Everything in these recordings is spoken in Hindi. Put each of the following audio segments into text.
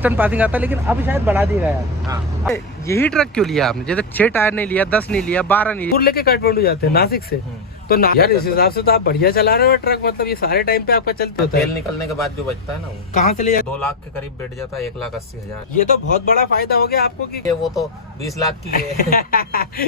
टन पासिंग आता है, लेकिन अब शायद बढ़ा दिया यार। हाँ। यही ट्रक क्यों लिया आपने? जैसे 6 टायर नहीं लिया, 10 नहीं लिया, 12 नहीं लिया, लेके काठमांडू जाते हैं नासिक से। तो यार इस हिसाब से तो आप बढ़िया चला रहे हो ट्रक, मतलब ये सारे टाइम पे आपका चलते होता है। तेल निकलने के बाद जो बचता है ना, वो कहाँ से ले जाए? 2 लाख के करीब बैठ जाता है, 1,80,000। ये तो बहुत बड़ा फायदा हो गया आपको कि वो तो 20 लाख की है।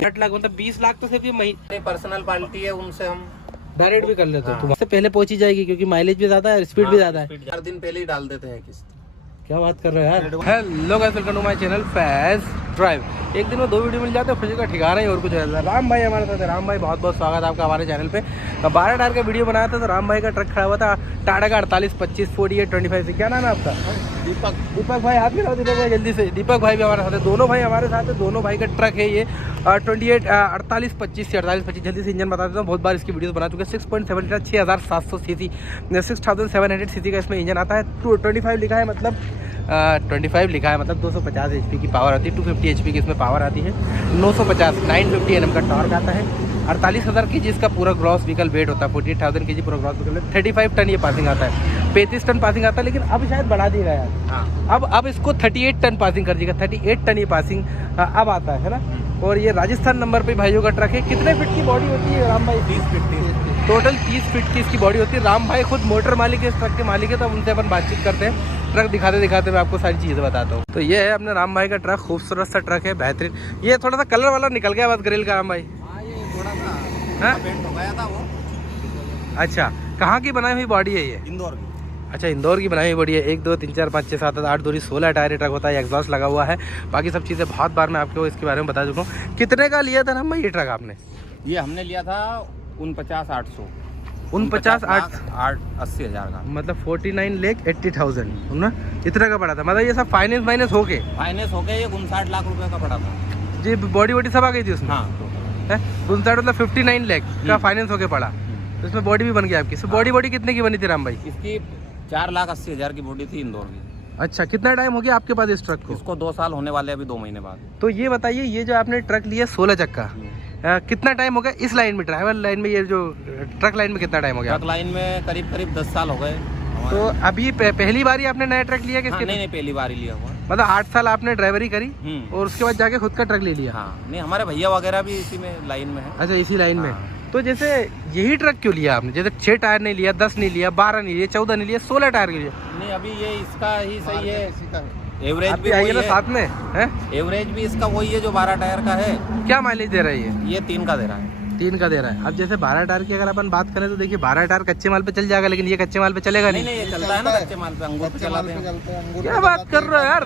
8 लाख मतलब 20 लाख तो सिर्फ ये महीने पर्सनल पार्टी है, उनसे हम डायरेक्ट भी कर लेते हो। हाँ। तुम्हारे पहले पहुंची जाएगी क्योंकि माइलेज भी ज्यादा है, स्पीड भी ज्यादा है। 4 दिन पहले ही डाल देते हैं किस्त। क्या बात कर रहे हो यार। Hello guys, welcome to my channel Faiz drive. एक दिन में 2 वीडियो मिल जाते हैं, खुशी का ठिकाना ही और कुछ है। राम भाई हमारे साथ है। राम भाई बहुत बहुत स्वागत है आपका हमारे चैनल पे। 12 टायर का वीडियो बनाया था तो राम भाई का ट्रक खड़ा हुआ था टाटा का 48 25 48 25 से। क्या नाम है आपका? दीपक भाई। हाथ मिलाओ दीपक भाई जल्दी से। दीपक भाई भी हमारे साथ है, दोनों भाई हमारे साथ है। दोनों भाई का ट्रक है ये 48 25 से 48 25। जल्दी से इंजन बता देता हूँ, बहुत बार इसकी वीडियो बना चुके हैं। 6.7 लीटर 6700 सीसी 6700 सीसी का इसमें इंजन आता है। 25 लिखा है मतलब 25 लिखा है मतलब 250 एचपी की पावर आती है। 250 एचपी की इसमें पावर आती है। 950 एनएम का टॉर्क आता है। 48,000 की जिसका पूरा ग्रॉस व्हीकल वेट होता है। 48,000 की पूरा ग्रॉस व्हीकल वेट। 35 टन ये पासिंग आता है, 35 टन पासिंग आता है, लेकिन अब शायद बढ़ा दिया यार। हाँ। अब इसको 38 टन पासिंग कर दिएगा। 38 टन ये पासिंग अब आता है ना। और ये राजस्थान नंबर पे भाइयों का ट्रक है। कितने फीट की बॉडी होती है राम भाई? 30 फीट टोटल 30 फीट की इसकी बॉडी होती है। राम भाई खुद मोटर मालिक है, इस ट्रक के मालिक है, तो उनसे अपन बातचीत करते हैं। ट्रक दिखाते दिखाते मैं आपको सारी चीज़ें बताता हूँ। तो ये है अपने राम भाई का ट्रक, खूबसूरत सा ट्रक है, बेहतरीन। ये थोड़ा सा कलर वाला निकल गया बस ग्रिल का राम भाई। हाँ, ये थोड़ा सा पेंट हो गया था वो। अच्छा, कहाँ की बनाई हुई बॉडी है ये? इंदौर की। अच्छा, इंदौर की बनाई हुई बॉडी है। 1 2 3 4 5 6 7 8 2 16 टायर ट्रक होता है। एग्जॉस्ट लगा हुआ है, बाकी सब चीज़ें बहुत बार मैं आपको इसके बारे में बता चुका हूँ। कितने का लिया था राम भाई ये ट्रक आपने? ये हमने लिया था 49,800 49,80,000 का, मतलब 49,80,000 ना, इतना का पड़ा था। मतलब ये सब फाइनेंस माइनस हो गए? फाइनेंस हो गया, ये 59 लाख रुपए का पड़ा था जी। बॉडी वॉडी सब आ गई थी उसमें? हाँ। 59 मतलब 59 लाख का फाइनेंस होके पड़ा। तो इसमें बॉडी भी बन गई आपकी। बॉडी कितने की बनी थी राम भाई? इसकी 4,80,000 की बॉडी थी इंदौर की। अच्छा, कितना टाइम हो गया आपके पास इस ट्रक को? इसको 2 साल होने वाले, अभी 2 महीने बाद। तो ये बताइए, ये जो आपने ट्रक लिया 16 चक्का, कितना टाइम हो गया इस लाइन में, ड्राइवर लाइन में, ये जो ट्रक लाइन में कितना टाइम हो गया? ट्रक लाइन में करीब 10 साल हो गए। तो अभी पहली बार ही आपने नया ट्रक लिया? हाँ, नहीं पहली बार ही लिया हुआ। मतलब 8 साल आपने ड्राइवरी करी और उसके बाद जाके खुद का ट्रक ले लिया? हाँ, नहीं हमारे भैया वगैरह भी इसी में लाइन में है। अच्छा, इसी लाइन में। हाँ। तो जैसे यही ट्रक क्यों लिया आपने? जैसे 6 टायर नहीं लिया, 10 नहीं लिया, 12 नहीं लिया, 14 नहीं लिया, 16 टायर के लिए? नहीं, अभी ये इसका ही सही है। एवरेज भी आइए ना साथ में है। एवरेज भी इसका वही है जो 12 टायर का है। क्या माइलेज दे रहा है ये 3 का दे रहा है। 3 का दे रहा है। अब जैसे 12 टायर की अगर अपन बात करें तो देखिए 12 टायर कच्चे माल पे चल जाएगा, लेकिन ये कच्चे माल पे चलेगा नहीं। नहीं, ये चलता है ना कच्चे माल पे, अंगूर पे चलाते हैं। क्या बात कर रहे हो यार?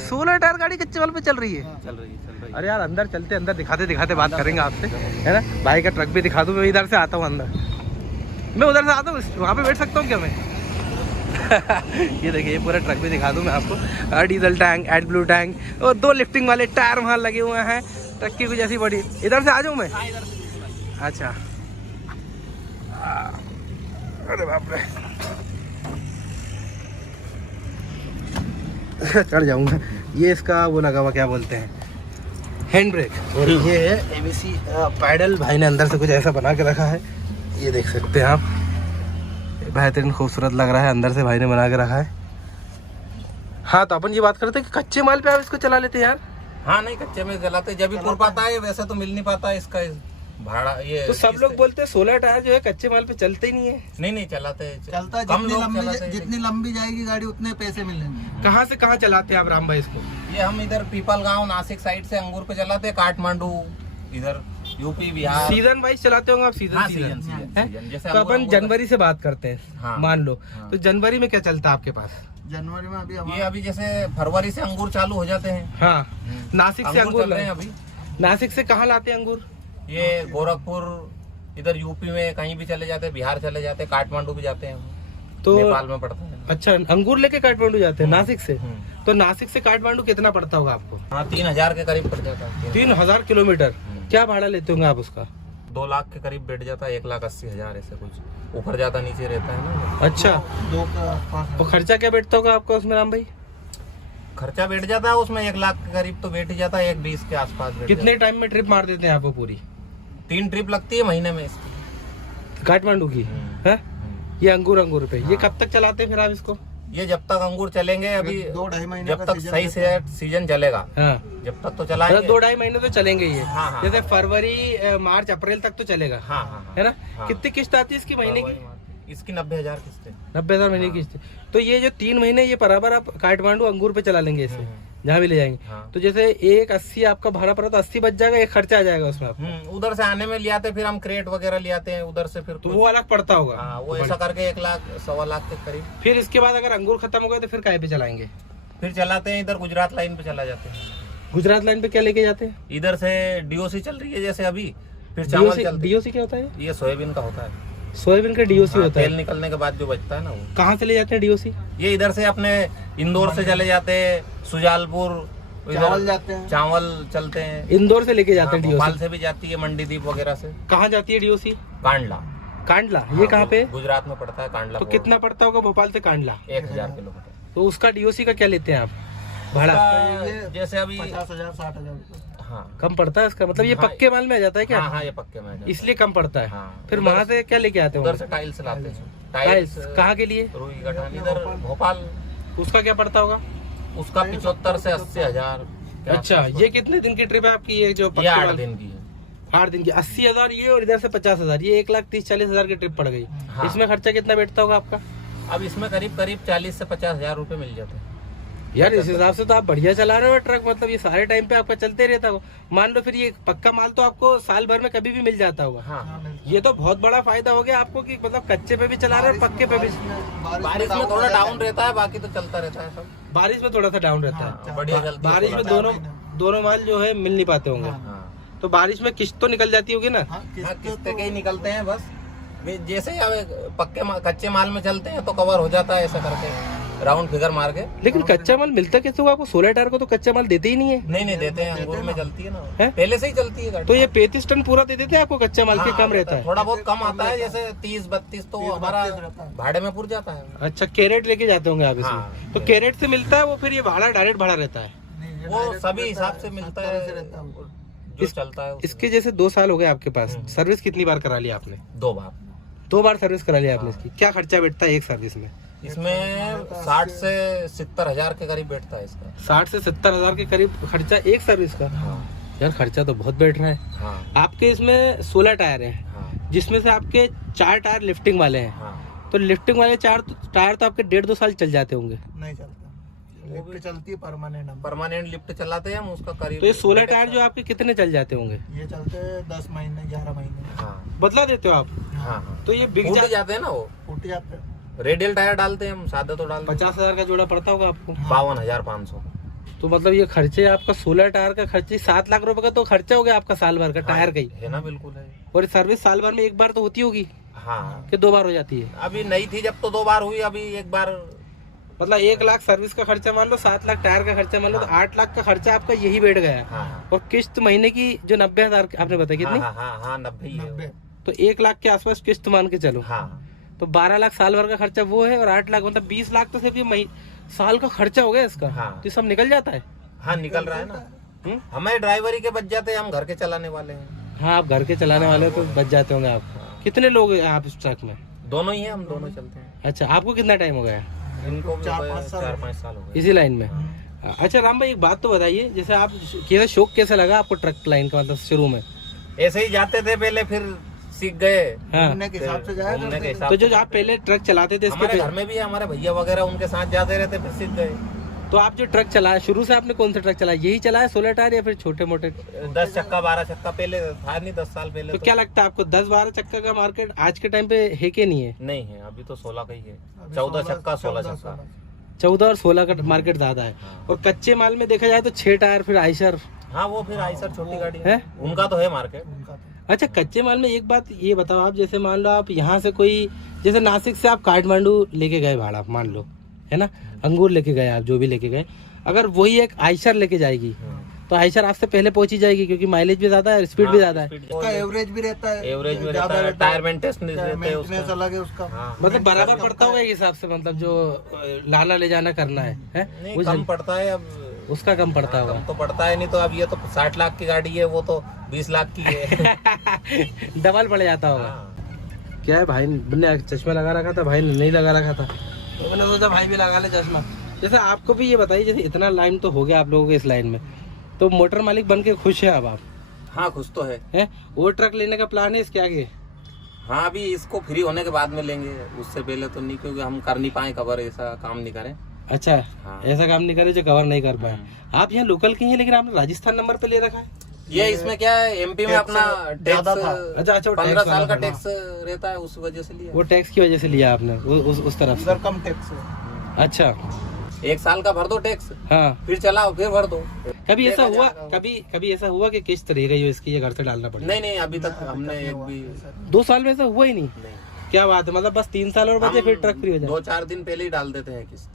16 टायर गाड़ी कच्चे माल पे चल रही है? चल रही है। अरे यार, अंदर चलते, अंदर दिखाते बात करेंगे आपसे, है ना। भाई का ट्रक भी दिखा दूं। मैं इधर से आता हूँ अंदर, मैं उधर से आता हूँ, वहाँ पे बैठ सकता हूँ क्या मैं? ये देखिए, ये पूरा ट्रक भी दिखा दूं मैं आपको। Diesel tank, AdBlue tank और 2 लिफ्टिंग वाले टायर वहाँ लगे हुए हैं। ट्रक की कुछ ऐसी बड़ी। इधर से आ जाऊँ मैं? अच्छा, अरे बाप रे, चढ़ जाऊंगा। ये इसका वो लगा हुआ, क्या बोलते हैं, हैंड ब्रेक। और ये है एबीसी पैडल। भाई ने अंदर से कुछ ऐसा बना के रखा है, ये देख सकते हैं आप। बेहतरीन खूबसूरत लग रहा है, अंदर से भाई ने बना के रखा है। हाँ, तो अपन ये बात करते हैं कि कच्चे माल पे आप इसको चला लेते हैं यार? हाँ, नहीं कच्चे में चलाते, जब भी पुर पाता है, वैसे तो मिल नहीं पाता इसका भाड़ा। ये तो सब लोग बोलते हैं 16 टायर जो है कच्चे माल पे चलते ही नहीं है। नहीं चलाते हैं, चलता है। जितनी लंबी जाएगी गाड़ी उतने पैसे मिलेंगे। कहाँ से कहाँ चलाते हैं आप राम भाई इसको? ये हम इधर पीपल गांव नासिक साइड से अंगूर पे चलाते हैं, काठमांडू, इधर यूपी बिहार। सीजन वाइज चलाते होंगे आप? सीजन जैसे तो अपन जनवरी से बात करते हैं। हाँ। मान लो तो जनवरी में क्या चलता है आपके पास? जनवरी में अभी जैसे फरवरी से अंगूर चालू हो जाते हैं। हाँ, नासिक से अंगूर चल रहे हैं अभी। नासिक से कहाँ लाते हैं अंगूर? ये गोरखपुर, इधर यूपी में कहीं भी चले जाते हैं, बिहार चले जाते हैं, काठमांडू भी जाते हैं। तो नेपाल में पड़ता है। अच्छा, अंगूर लेके काठमांडू जाते हैं नासिक से? तो नासिक से काठमांडू कितना पड़ता होगा आपको? हाँ, 3,000 के करीब पड़ जाता है। 3,000 किलोमीटर। क्या भाड़ा लेते होंगे आप उसका? 2 लाख के करीब बैठ जाता है, 1,80,000 ऐसे कुछ, ऊपर ज्यादा नीचे रहता है ना। अच्छा, 2 का आसपास। तो खर्चा क्या बैठता होगा आपका उसमें राम भाई? खर्चा बैठ जाता है उसमें 1 लाख के करीब तो बैठ ही जाता है, 1,20 के आसपास। कितने टाइम में ट्रिप मार देते हैं आप वो पूरी? 3 ट्रिप लगती है महीने में इसकी, काठमांडू की है। ये अंगूर पे। ये कब तक चलाते हैं फिर आप इसको? ये जब तक अंगूर चलेंगे अभी 2-2.5 महीने जब का तक सीजन सही रहता से सीजन चलेगा हाँ जब तक तो मतलब चलाएंगे। 2-2.5 महीने तो चलेंगे ये। हाँ, हाँ। जैसे फरवरी मार्च अप्रैल तक तो चलेगा, हाँ हाँ हाँ। है ना? हाँ। कितनी किस्त आती है इसकी महीने की? इसकी 90,000 किस्तें। 90,000 महीने की किस्त। तो ये जो 3 महीने ये बराबर आप काठमांडू अंगूर पे चला लेंगे इसे, जहाँ भी ले जाएंगे। हाँ। तो जैसे 180 आपका भाड़ा पड़ा तो 80 बच जाएगा, एक खर्चा आ जाएगा उसमें आपको। उधर से आने में ले आते, फिर हम क्रेट वगैरह ले आते हैं उधर से, फिर तो वो अलग पड़ता होगा। हाँ, वो ऐसा करके 1 लाख 1.25 लाख के करीब। फिर इसके बाद अगर अंगूर खत्म हो गए तो फिर काहे पे चलाएंगे? फिर चलाते हैं इधर गुजरात लाइन पे चला जाते हैं। गुजरात लाइन पे क्या लेके जाते हैं? इधर से डीओसी चल रही है जैसे अभी, फिर चावल चलते हैं। डीओसी क्या होता है? ये सोयाबीन का होता है। सोयाबीन का डीओसी हाँ, होता है। तेल निकलने के बाद जो बचता है ना, वो कहाँ से ले जाते हैं डीओसी? ये इधर से अपने इंदौर से चले जाते हैं, सुजालपुर, चावल जाते हैं, चावल चलते हैं। इंदौर से लेके जाते हैं हाँ, भोपाल डीओसी। से भी जाती है, मंडीदीप वगैरह से। कहाँ जाती है डीओसी? कांडला। कांडला, ये कहाँ पे? गुजरात में पड़ता है कांडला। तो कितना पड़ता होगा भोपाल से कांडला? 1000 किलोमीटर। तो उसका डीओसी का क्या लेते हैं आप भाड़ा? उसका जैसे अभी 50,000 60,000 रुपये। हाँ कम पड़ता है इसका, मतलब ये हाँ, पक्के माल में आ जाता है क्या? हाँ हाँ, ये पक्के में आ जाता है। इसलिए कम पड़ता है। हाँ, फिर उधर वहाँ से क्या लेके आते उधर हैं? से टाइल्स लाते हैं। टाइल्स कहाँ के लिए? रुई गठान इधर भोपाल। उसका क्या पड़ता होगा? उसका 75 से 80 हजार। अच्छा, ये कितने दिन की ट्रिप है आपकी? ये जो ये पक्के 8 माल- दिन की है। 8 दिन की 80,000 ये, और इधर से 50,000 ये, 1,30,40,000 की ट्रिप पड़ गई। हाँ। इसमें खर्चा कितना बैठता होगा आपका? अब इसमें करीब करीब 40 से 50 हजार रुपए मिल जाते हैं। यार इस हिसाब से तो आप बढ़िया चला रहे हो ट्रक, मतलब ये सारे टाइम पे आपका चलते रहता हो। मान लो फिर ये पक्का माल तो आपको साल भर में कभी भी मिल जाता होगा। हाँ, ये तो बहुत बड़ा फायदा हो गया आपको कि मतलब कच्चे पे भी चला रहे हो, पक्के पे भी। बारिश में थोड़ा डाउन रहता है, बाकी तो चलता रहता है सब। बारिश में थोड़ा सा डाउन रहता है। हाँ, बढ़िया चलती है। बारिश में दोनों माल जो है मिल नहीं पाते होंगे। हाँ, तो बारिश में किस्त तो निकल जाती होगी ना? हाँ, किस्ते के ही निकलते हैं बस। वे जैसे ही कच्चे माल में चलते हैं तो कवर हो जाता है, ऐसा करके राउंड फिगर मार के। लेकिन कच्चा माल मिलता कैसे होगा आपको? 16 टायर को तो कच्चा माल देते ही नहीं है। नहीं देते हैं, अंगूर में चलती है ना, है? पहले से ही चलती है गाड़ी। तो ये 35 टन पूरा दे देते हैं आपको कच्चा माल के? हाँ, कम रहता है? थोड़ा बहुत कम आता है, जैसे 30-32 तो हमारा भाड़े में पुर जाता है। अच्छा, कैरेट लेके जाते होंगे आप इसमें? हाँ, तो कैरेट से मिलता है वो, फिर ये भाड़ा डायरेक्ट भाड़ा रहता है? वो सभी हिसाब से मिलता है जो चलता है। इसके जैसे 2 साल हो गए आपके पास, सर्विस कितनी बार करा लिया आपने? 2 बार। 2 बार सर्विस करा लिया आपने इसकी। क्या खर्चा बैठता है एक सर्विस में? इसमें 60 से 70 हजार के करीब बैठता है इसका। 60 से 70 हजार के करीब खर्चा एक सर्विस का? हाँ, यार खर्चा तो बहुत बैठ रहा है। हाँ, आपके इसमें 16 टायर हैं, हाँ, जिसमें से आपके 4 टायर लिफ्टिंग वाले हैं। हाँ। तो लिफ्टिंग वाले 4 टायर तो आपके 1.5-2 साल चल जाते होंगे। नहीं चलता, लिफ्ट चलती है परमानेंट। परमानेंट लिफ्ट चलाते हैं हम, उसका करीब। तो ये 16 टायर जो आपके कितने चल जाते होंगे? ये चलते हैं 10 महीने 11 महीने। हाँ, बदला देते हो आप? हाँ। तो ये बिक फूट जाते हैं ना वो, फूट जाते हैं। रेडियल टायर डालते हैं हम, सादा तो डालते हैं। 50,000 का जोड़ा पड़ता होगा आपको? 52,500। तो मतलब ये खर्चे आपका 16 टायर का खर्चे 7 लाख रुपए का तो खर्चा हो गया आपका साल भर का टायर का ही। है ना, बिल्कुल है। और सर्विस साल भर में एक बार तो होती होगी हाँ, कि 2 बार हो जाती है? अभी नई थी जब तो 2 बार हुई, अभी 1 बार। मतलब 1 लाख सर्विस का खर्चा मान लो, 7 लाख टायर का खर्चा मान लो, तो 8 लाख का खर्चा आपका यही बैठ गया। हाँ, और किस्त महीने की जो 90,000 आपने बताया कितनी? हाँ, हाँ, हाँ, 90 ही है वो। तो 1 लाख के आसपास किस्त मान के चलो। हाँ, तो 12 लाख साल भर का खर्चा वो है, और 8 लाख मतलब 20 लाख तो सिर्फ ये साल का खर्चा हो गया इसका। हाँ। तो ये सब निकल जाता है। हाँ, निकल रहा है ना। हमारे ड्राइवरी के बच जाते हैं, हम घर के चलाने वाले हैं। हाँ, आप घर के चलाने वाले हो तो बच जाते होंगे आप। कितने लोग हैं आप इस ट्रक में? दोनों ही हैं, हम दोनों चलते हैं। अच्छा, आपको कितना टाइम हो गया इनको 4-5 साल हो गए। इसी लाइन में? अच्छा राम भाई, एक बात तो बताइए, जैसे आप कैसे शौक कैसे लगा आपको ट्रक लाइन का, मतलब शुरू में? ऐसे ही जाते थे पहले, फिर सीख गए। हाँ। घूमने के हिसाब से जाया घूमने के करते थे। हिसाब तो जो से आप पहले ट्रक चलाते थे इसके हमारे घर में भी हमारे भैया वगैरह उनके साथ जाते रहते, फिर सीख गए। तो आप जो ट्रक चलाया शुरू से, आपने कौन सा ट्रक चलाया? यही चलाया 16 टायर या फिर छोटे मोटे? 10 चक्का 12 चक्का पहले था नहीं, 10 साल पहले। तो क्या लगता है आपको 10-12 चक्का का मार्केट आज के टाइम पे है कि नहीं है? नहीं है, अभी तो 16 का ही है। 14 चक्का 16 चक्का। 14 और 16 का मार्केट ज्यादा है। और कच्चे माल में देखा जाए तो 6 टायर, फिर आइशर हाँ, वो फिर आइसर छोटी गाड़ी है, उनका तो है मार्केट। उनका तो। अच्छा, कच्चे माल में एक बात ये बताओ आप, जैसे मान लो आप यहाँ से कोई, जैसे नासिक से आप काठमांडू लेके गए भाड़ा, मान लो, है ना, अंगूर लेके गए आप, जो भी लेके गए, अगर वही एक आइशर लेके जाएगी तो आइशर आपसे पहले पहुंची जाएगी, क्योंकि माइलेज भी ज्यादा है, स्पीड भी ज्यादा है। उसका एवरेज भी रहता है, एवरेज में रहता है, टायर मेंटेनेंस रहते हैं मेंटेनेंस अलग है उसका। हाँ। मतलब बराबर पड़ता होगा एक हिसाब से, मतलब जो लाना ले जाना करना है नहीं, वो कम पड़ता है अब। उसका कम पड़ता कम होगा। तो पड़ता है, नहीं तो अब ये तो 60 लाख की गाड़ी है, वो तो 20 लाख की है। डबल पड़ जाता होगा। हाँ। क्या है, भाई ने चश्मा लगा रखा था, भाई ने नहीं लगा रखा था, तो मैंने सोचा भाई भी लगा ले चश्मा। जैसे आपको भी ये बताइए, जैसे इतना लाइन तो हो गया आप लोगों के इस लाइन में, तो मोटर मालिक बन के खुश है अब आप? हाँ खुश तो है। वो ट्रक लेने का प्लान है इसके आगे? हाँ अभी इसको फ्री होने के बाद में लेंगे, उससे पहले तो नहीं, क्योंकि हम कर नहीं पाए कवर, ऐसा काम नहीं करें। अच्छा हाँ। ऐसा काम नहीं करे जो कवर नहीं कर पाए। आप यहाँ लोकल के हैं लेकिन आपने राजस्थान नंबर पे ले रखा है। ये इसमें क्या है, एमपी में अपना टैक्स, अच्छा 15 साल का टैक्स रहता है, उस वजह से लिया। वो टैक्स की वजह से लिया आपने उस तरफ से? कम टैक्स है। अच्छा 1 साल का भर दो टैक्स, हाँ फिर चलाओ, फिर भर दो। कभी ऐसा हुआ, कभी ऐसा हुआ कि किस्त रह गई हो इसकी, ये घर से डालना पड़ा? नहीं अभी तक हमने एक भी 2 साल में ऐसा हुआ ही नहीं। क्या बात है, मतलब बस 3 साल और बचे फिर ट्रक फ्री हो जाए? 2-4 दिन पहले ही डाल देते हैं किस्त।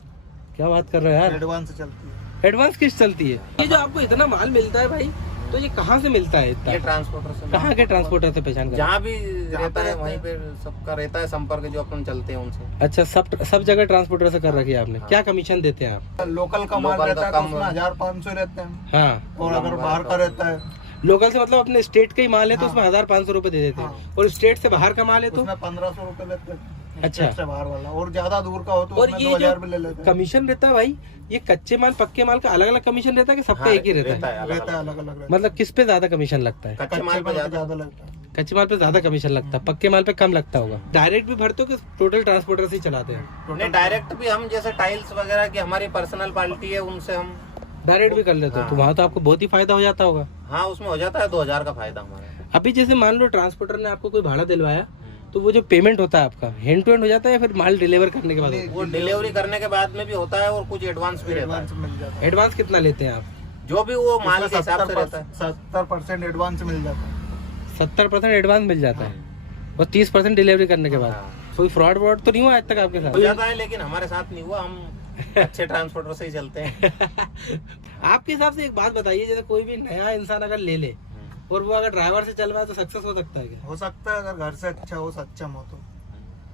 क्या बात कर रहे हो यार, एडवांस चलती है। एडवांस किस्त चलती है। ये जो आपको इतना माल मिलता है भाई, तो ये कहाँ से मिलता है इतना? ये ट्रांसपोर्टर से। कहाँ के ट्रांसपोर्टर से पहचान कर? जहाँ भी रहता है वहीं पे सबका रहता है संपर्क, जो अपन चलते हैं उनसे। अच्छा सब जगह ट्रांसपोर्टर से कर रखी है आपने। क्या कमीशन देते हैं आप? लोकल का माल रहता है तो उसमें 1500 रहते हैं। हाँ, और अगर बाहर का रहता है, लोकल से मतलब अपने स्टेट का ही माल है तो उसमें 1500 रुपए दे देते हैं, और स्टेट से बाहर का माल है तो उसमें 1500 रुपए लेते हैं। अच्छा से बाहर वाला, और ज्यादा दूर का हो तो और उसमें ये 2000 जो भी ले लेते हैं। कमीशन रहता है भाई, ये कच्चे माल पक्के माल का अलग अलग कमीशन रहता है कि सबका एक ही रहता है? रहता है अलग अलग। मतलब किस पे ज्यादा कमीशन लगता है? कच्चे माल पे ज्यादा लगता है। कच्चे माल पे ज्यादा कमीशन लगता है, पक्के माल पे कम लगता होगा। डायरेक्ट भी भरते हो कि टोटल ट्रांसपोर्टर से ही चलाते हैं? नहीं डायरेक्ट भी, हम जैसे टाइल्स वगैरह की हमारी पर्सनल पार्टी है, उनसे हम डायरेक्ट भी कर लेते हो तो वहाँ तो आपको बहुत ही फायदा हो जाता होगा। हाँ उसमें हो जाता है 2000 का फायदा हमारा। अभी जैसे मान लो ट्रांसपोर्टर ने आपको कोई भाड़ा दिलवाया, तो वो जो पेमेंट होता है आपका हैंड टू हैंड हो जाता है या फिर माल डिलीवर करने के बाद? वो डिलीवरी करने के बाद में भी होता है, और कुछ एडवांस भी रहता है। मिल जाता है। एडवांस कितना लेते हैं आप? जो भी वो माल के हिसाब से रहता है। 70% एडवांस मिल जाता है। 70% एडवांस मिल जाता है, बस 30% डिलीवरी करने के बाद। कोई फ्रॉड व्रॉड तो नहीं हुआ आज तक आपके साथ? हो जाता है लेकिन हमारे साथ नहीं हुआ, हम अच्छे ट्रांसपोर्टर से ही चलते हैं। आपके हिसाब से एक बात बताइए, जैसे कोई भी नया इंसान अगर ले ले और वो अगर ड्राइवर से चलवाए तो सक्सेस हो सकता है क्या? हो सकता है अगर घर से अच्छा हो, सक्षम हो तो।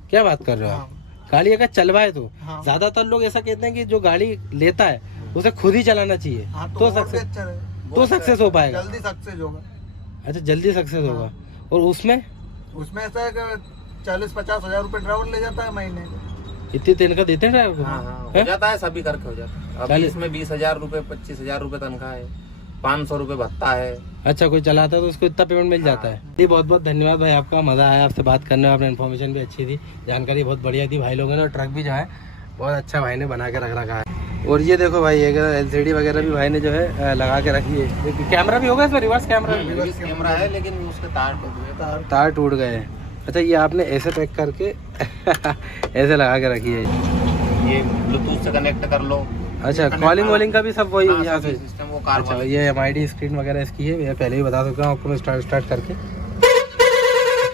क्या बात कर रहे हो आप? गाड़ी अगर चलवाए तो? हाँ। ज्यादातर लोग ऐसा कहते हैं कि जो गाड़ी लेता है उसे खुद ही चलाना चाहिए तो सक्सेस, तो सक्सेस हो पाएगा, जल्दी सक्सेस होगा। अच्छा जल्दी सक्सेस होगा। और उसमें ऐसा है कि 40-50 हजार रुपए ड्राइवर ले जाता है महीने के। इतनी तनख्वाह देते हैं ड्राइवर को? हाँ, हो जाता है, सभी करके हो जाता है। अभी इसमें 20,000 रुपए 25,000 रुपए तनख्वाह है, 500 रुपए भत्ता है। अच्छा कोई चलाता है तो उसको इतना पेमेंट मिल जाता है। जी बहुत बहुत धन्यवाद भाई आपका, मजा आया आपसे बात करने में, आपने इन्फॉर्मेशन भी अच्छी दी, जानकारी बहुत बढ़िया दी भाई लोगों ने, और ट्रक भी जो है बहुत अच्छा भाई ने बना के रख रखा है। और ये देखो भाई LCD वगैरह भी भाई ने जो है लगा के रखी है। कैमरा भी होगा इसमें? रिवर्स कैमरा है लेकिन उसके तार टूट गए। अच्छा ये आपने ऐसे पैक करके ऐसे लगा के रखी है। ये ब्लूटूथ से कनेक्ट कर लो। अच्छा कॉलिंग वॉलिंग का भी सब वही यहाँ से सिस्टम, वो कार। अच्छा ये MID स्क्रीन वगैरह इसकी है, मैं पहले ही बता सकता हूँ आपको, मैं स्टार्ट करके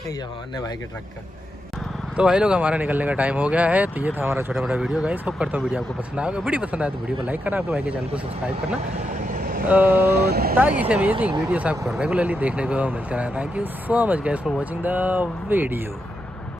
ये हमारे भाई के ट्रक का। तो भाई लोग हमारा निकलने का टाइम हो गया है, तो ये था हमारा छोटा मोटा वीडियो गाइस। होप करता हूँ वीडियो आपको पसंद आएगा। वीडियो पसंद आए तो वीडियो को लाइक करना, आपके भाई के चैनल को सब्सक्राइब करना, ताकि इसे अमेजिंग वीडियोस आपको रेगुलरली देखने को मिलते रहे। Thank you so much guys for watching the video.